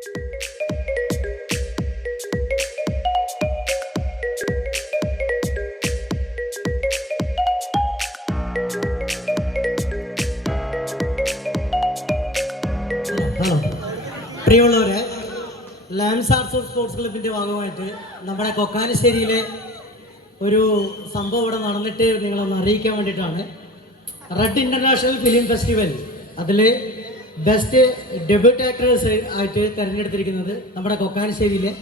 പ്രിയമുള്ളവരെ, lance arts sports ക്ലബിൻ്റെ ഭാഗമായിട്ട് നമ്മുടെ കൊക്കാനശ്ശേരിയിലെ ഒരു സംഭവം ഇവിടെ നടന്നിട്ട് നിങ്ങളൊന്ന് അറിയിക്കാൻ വേണ്ടിയിട്ടാണ്. റെഡ് ഇൻ്റർനാഷണൽ ഫിലിം ഫെസ്റ്റിവൽ അതിൽ ബെസ്റ്റ് ഡെബ്യൂട്ട് ആക്ടേഴ്സ് ആയിട്ട് തിരഞ്ഞെടുത്തിരിക്കുന്നത് നമ്മുടെ കൊക്കാനശ്ശേരിയിലെ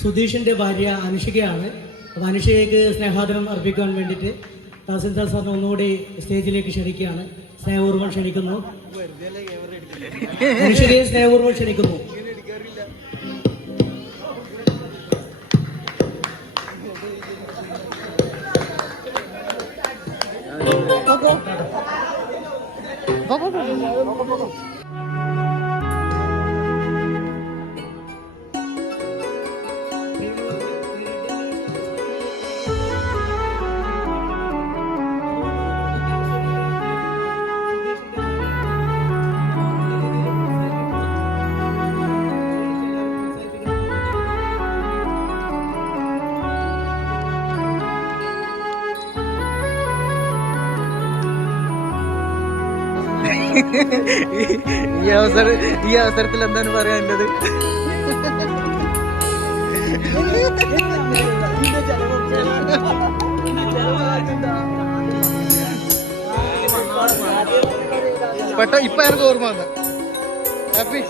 സുധീഷിൻ്റെ ഭാര്യ അനുഷികയാണ്. അപ്പോൾ അനുഷികയ്ക്ക് സ്നേഹാദരം അർപ്പിക്കാൻ വേണ്ടിയിട്ട് തഹസിൽദാർ സാറിനെ ഒന്നുകൂടി സ്റ്റേജിലേക്ക് ക്ഷണിക്കുകയാണ്. സ്നേഹപൂർവ്വം ക്ഷണിക്കുന്നു. അനുഷികയെ സ്നേഹപൂർവ്വം ക്ഷണിക്കുന്നു. ഈ അവസരത്തിൽ എന്താണ് പറയാനുള്ളത്? ഇപ്പൊ ആർക്കും ഓർമ്മ വന്ന ഹാപ്പി